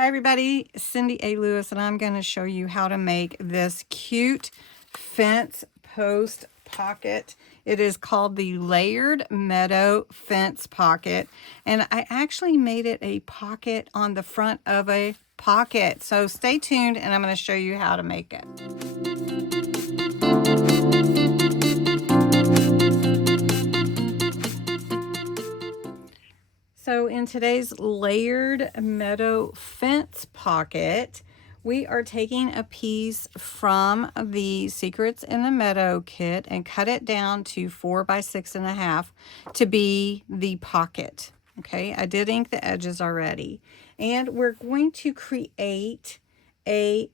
Hi everybody, Cindy A. Lewis, and I'm going to show you how to make this cute fence post pocket. It is called the Layered Meadow Fence Pocket, and I actually made it a pocket on the front of a pocket. So stay tuned and I'm going to show you how to make it. So in today's Layered Meadow Fence Pocket, we are taking a piece from the Secrets in the Meadow kit and cut it down to 4 by 6.5 to be the pocket. Okay, I did ink the edges already. And we're going to create a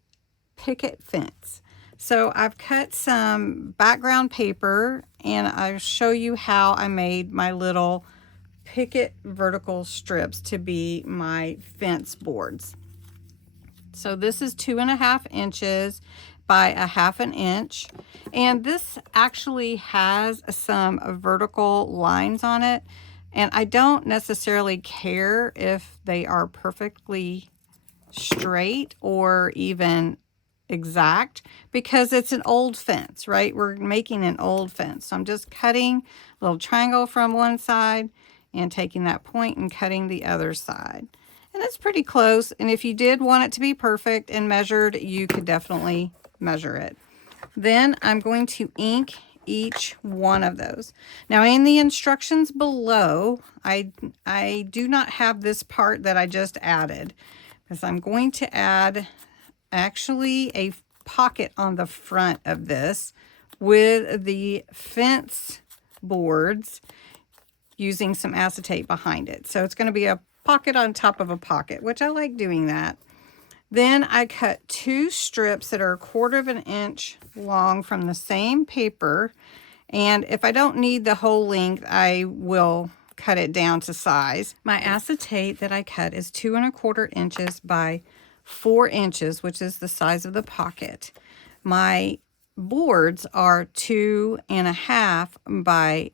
picket fence. So I've cut some background paper and I'll show you how I made my little picket vertical strips to be my fence boards. So this is 2.5 inches by 1/2 inch, and this actually has some vertical lines on it, and I don't necessarily care if they are perfectly straight or even exact because it's an old fence, right? We're making an old fence. So I'm just cutting a little triangle from one side and taking that point and cutting the other side. And it's pretty close. And if you did want it to be perfect and measured, you could definitely measure it. Then I'm going to ink each one of those. Now in the instructions below, I do not have this part that I just added because I'm going to add actually a pocket on the front of this with the fence boards using some acetate behind it. So it's going to be a pocket on top of a pocket, which I like doing that. Then I cut 2 strips that are 1/4 inch long from the same paper. And if I don't need the whole length, I will cut it down to size. My acetate that I cut is 2¼ inches by 4 inches, which is the size of the pocket. My boards are 2.5 by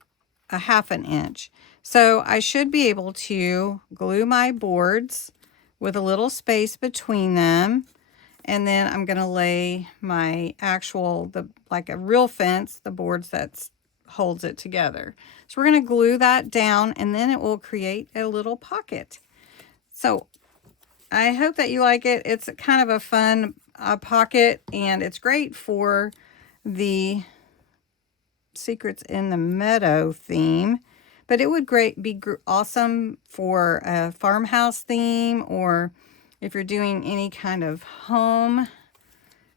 1/2 inch. So I should be able to glue my boards with a little space between them. And then I'm going to lay my actual, like a real fence, the boards that holds it together. So we're going to glue that down and then it will create a little pocket. So I hope that you like it. It's kind of a fun pocket, and it's great for the Secrets in the Meadow theme. But it would be awesome for a farmhouse theme, or if you're doing any kind of home,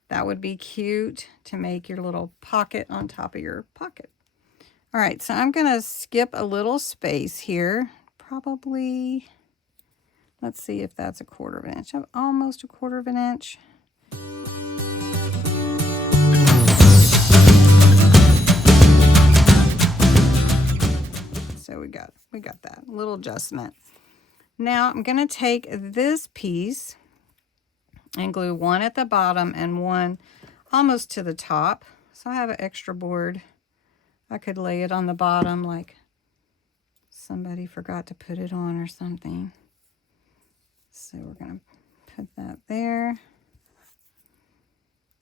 that would be cute to make your little pocket on top of your pocket. All right, so I'm going to skip a little space here. Probably, let's see if that's 1/4 inch. I'm almost 1/4 inch. So we got that little adjustment. Now I'm going to take this piece and glue one at the bottom and one almost to the top. So I have an extra board. I could lay it on the bottom like somebody forgot to put it on or something. So we're going to put that there.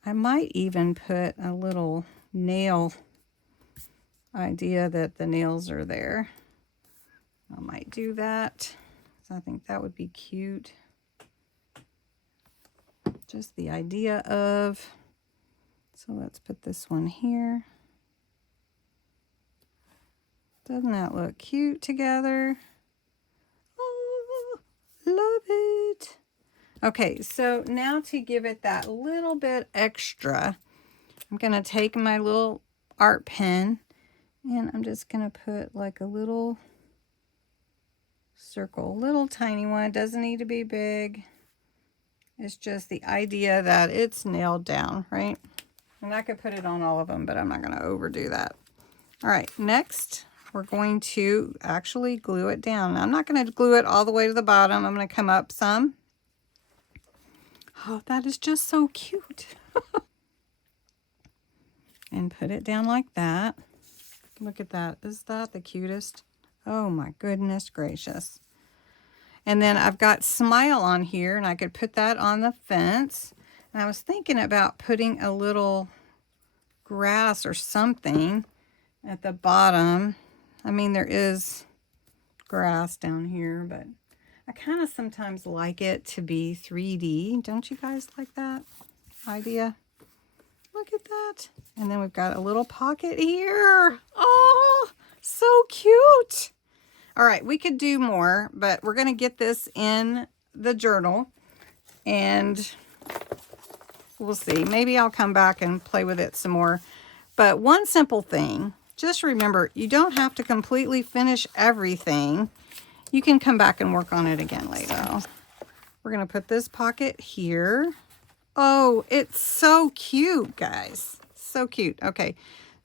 I might even put a little nail idea that the nails are there. I might do that. So I think that would be cute. Just the idea of, so let's put this one here. Doesn't that look cute together? Oh, love it. Okay, so now to give it that little bit extra, I'm going to take my little art pen and I'm just going to put like a little circle, little tiny one. It doesn't need to be big. It's just the idea that it's nailed down, right? And I could put it on all of them, but I'm not going to overdo that. All right, next we're going to actually glue it down. Now, I'm not going to glue it all the way to the bottom. I'm going to come up some. Oh, that is just so cute. And put it down like that. Look at that. Is that the cutest? Oh my goodness gracious. And then I've got Smile on here, and I could put that on the fence. And I was thinking about putting a little grass or something at the bottom. I mean, there is grass down here, but I kind of sometimes like it to be 3D. Don't you guys like that idea? Look at that. And then we've got a little pocket here. Oh, so cute. All right, we could do more, but we're going to get this in the journal, and we'll see. Maybe I'll come back and play with it some more. But one simple thing, just remember, you don't have to completely finish everything. You can come back and work on it again later. We're going to put this pocket here. Oh, it's so cute, guys. So cute. Okay,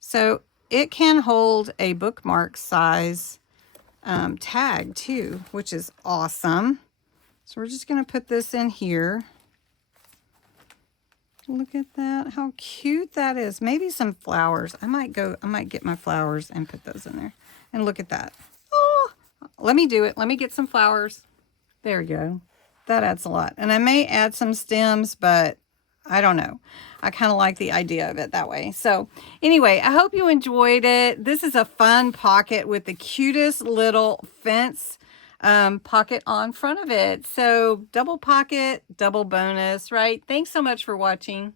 so it can hold a bookmark size tag too, which is awesome. So we're just going to put this in here. Look at that. How cute that is. Maybe some flowers. I might get my flowers and put those in there. And look at that. Oh, let me do it. Let me get some flowers. There we go. That adds a lot. And I may add some stems, but I don't know. I kind of like the idea of it that way. So anyway, I hope you enjoyed it. This is a fun pocket with the cutest little fence pocket on front of it. So double pocket, double bonus, right? Thanks so much for watching.